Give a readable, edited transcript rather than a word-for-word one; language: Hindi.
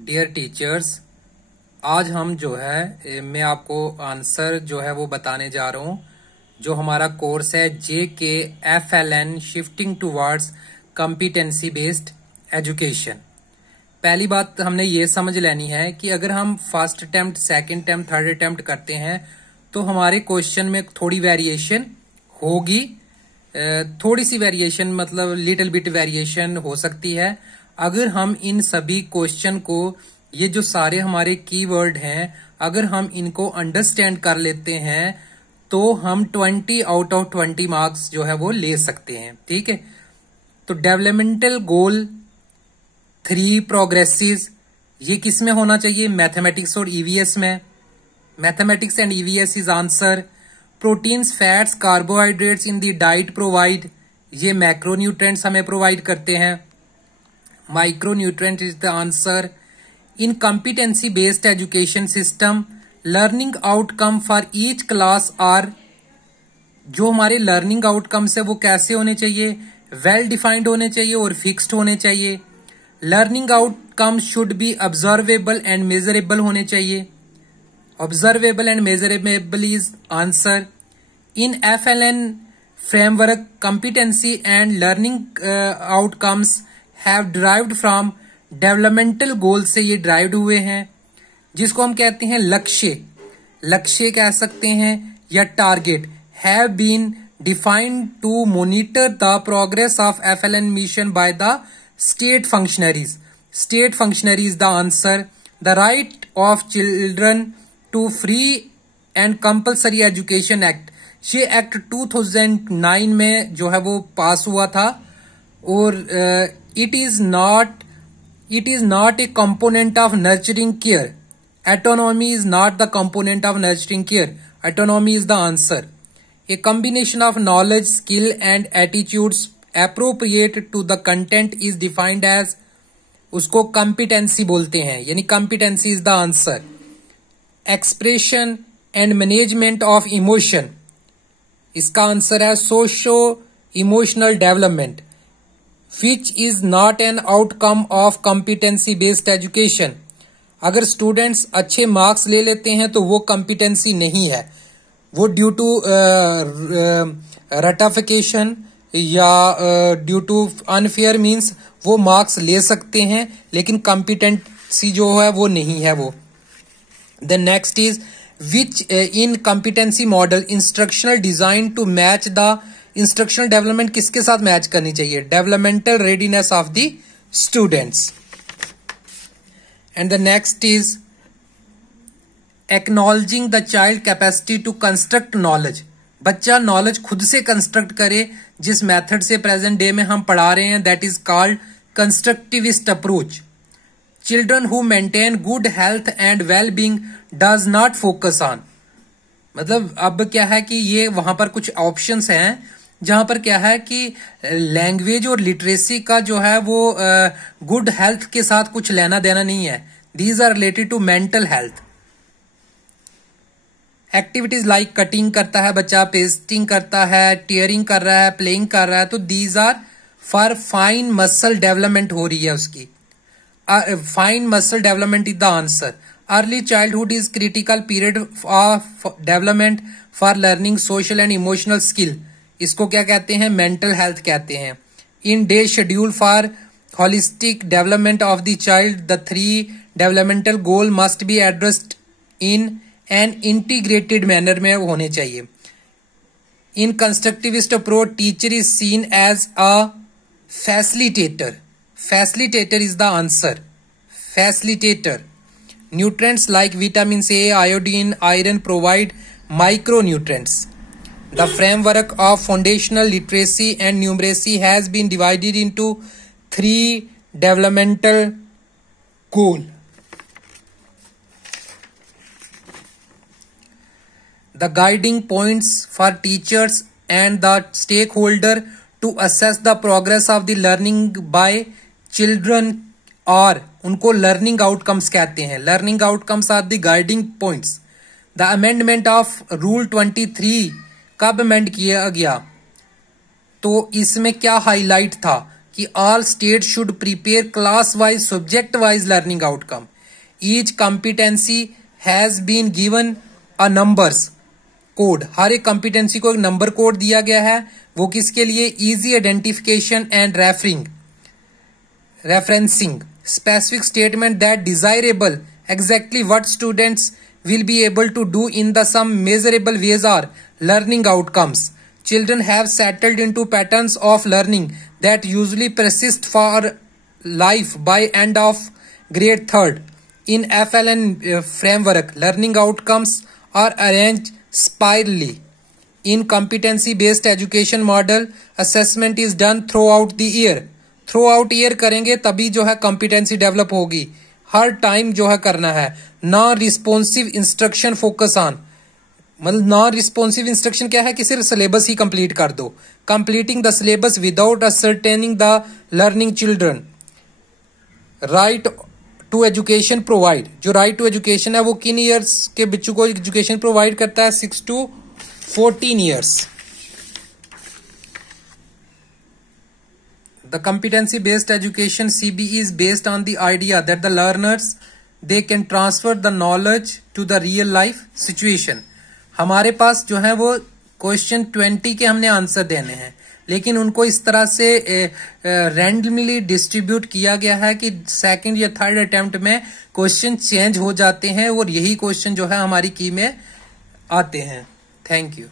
डियर टीचर्स, आज हम जो है मैं आपको आंसर जो है वो बताने जा रहा हूँ। जो हमारा कोर्स है JKFLN shifting towards competency based education. पहली बात हमने ये समझ लेनी है कि अगर हम first attempt, second attempt, third attempt करते हैं तो हमारे क्वेश्चन में थोड़ी वेरिएशन होगी। थोड़ी सी वेरिएशन मतलब लिटिल बिट वेरिएशन हो सकती है। अगर हम इन सभी क्वेश्चन को, ये जो सारे हमारे कीवर्ड हैं, अगर हम इनको अंडरस्टैंड कर लेते हैं तो हम 20 आउट ऑफ 20 मार्क्स जो है वो ले सकते हैं। ठीक है, तो डेवलपमेंटल गोल 3 प्रोग्रेसिव, ये किस में होना चाहिए? मैथमेटिक्स और ईवीएस में। Mathematics and EVS is answer. Proteins, fats, carbohydrates in the diet provide, ये मैक्रोन्यूट्रेंट्स हमें प्रोवाइड करते हैं। Micronutrient is the answer. In competency based education system, learning outcome for each class are, जो हमारे लर्निंग आउटकम्स है वो कैसे होने चाहिए? वेल डिफाइंड होने चाहिए और फिक्स्ड होने चाहिए। Learning outcomes should be observable and measurable होने चाहिए। Observable and measurable is answer. In FLN framework, competency and learning outcomes have derived from developmental goal से ये ड्राइव्ड हुए हैं, जिसको हम कहते हैं लक्ष्य। लक्ष्य कह सकते हैं या target. Have been defined to monitor the progress of FLN mission by the state functionaries. State functionary is the answer. The right of children to free and compulsory education act, ये एक्ट 2009 में जो है वो पास हुआ था। और it is not a component of nurturing care. Autonomy is not the component of nurturing care. Autonomy is the answer. A combination of knowledge, skill and attitudes appropriate to the content is defined as, उसको कॉम्पिटेंसी बोलते हैं, यानी competency is the answer. Expression and management of emotion, इसका आंसर है socio emotional development, which is not an outcome of competency based education. अगर स्टूडेंट्स अच्छे मार्क्स ले लेते हैं तो वो कॉम्पिटेंसी नहीं है, वो ड्यू टू रटाफिकेशन या ड्यू टू अनफेयर मीन्स वो मार्क्स ले सकते हैं, लेकिन कॉम्पिटेंसी जो है वो नहीं है वो। The next is which in competency model instructional design to match the instructional development किसके साथ मैच करनी चाहिए? Developmental readiness of the students. And the next is acknowledging the child capacity to construct knowledge. बच्चा नॉलेज खुद से कंस्ट्रक्ट करे, जिस मेथड से प्रेजेंट डे में हम पढ़ा रहे हैं, that is called constructivist approach. Children who maintain good health and well-being does not focus on, मतलब अब क्या है कि ये वहां पर कुछ ऑप्शंस हैं जहां पर क्या है कि लैंग्वेज और लिटरेसी का जो है वो गुड हेल्थ के साथ कुछ लेना देना नहीं है। These are related to mental health. Activities like cutting करता है बच्चा, पेस्टिंग करता है, टीयरिंग कर रहा है, प्लेइंग कर रहा है, तो these are for fine muscle development हो रही है उसकी। Fine muscle development is the answer. Early childhood is critical period of development for learning social and emotional skill. इसको क्या कहते हैं? mental health कहते हैं। In day schedule for holistic development of the child, the 3 developmental goal must be addressed in an integrated manner में होने चाहिए। In constructivist approach, teacher is seen as a facilitator. Facilitator is the answer. Facilitator. Nutrients like vitamins A, iodine, iron provide micronutrients. The framework of foundational literacy and numeracy has been divided into 3 developmental goals. The guiding points for teachers and the stakeholder to assess the progress of the learning by children, और उनको लर्निंग आउटकम्स कहते हैं। Learning outcomes are the guiding points. The amendment of rule 23 कब अमेंड किया गया? तो इसमें क्या हाईलाइट था? कि all state should prepare class wise subject wise learning outcome. Each competency has been given a numbers code. हर एक कॉम्पिटेंसी को एक नंबर कोड दिया गया है। वो किसके लिए? Easy identification and referencing specific statement that desirable exactly what students will be able to do in the some measurable ways are learning outcomes. Children have settled into patterns of learning that usually persist for life by end of grade 3rd. In FLN framework, learning outcomes are arranged spirally. In competency based education model, assessment is done throughout the year. Through out year करेंगे तभी जो है कॉम्पिटेंसी डेवलप होगी। हर टाइम जो है करना है। Non responsive instruction focus on, मतलब नॉन रिस्पॉन्सिव इंस्ट्रक्शन क्या है कि सिर्फ सिलेबस ही कंप्लीट कर दो। Completing the syllabus without ascertaining the learning children. Right to education provide, जो राइट टू एजुकेशन है वो किन ईयर्स के बच्चों को एजुकेशन प्रोवाइड करता है? 6 to 14 years. The competency-based education CBE is based on the idea that the learners they can transfer the knowledge to the real life situation. हमारे पास जो है वो क्वेश्चन 20 के हमने आंसर देने हैं, लेकिन उनको इस तरह से रैंडमली डिस्ट्रीब्यूट किया गया है कि सेकंड या थर्ड अटेम्प्ट में क्वेश्चन चेंज हो जाते हैं और यही क्वेश्चन जो है हमारी की में आते हैं। Thank you.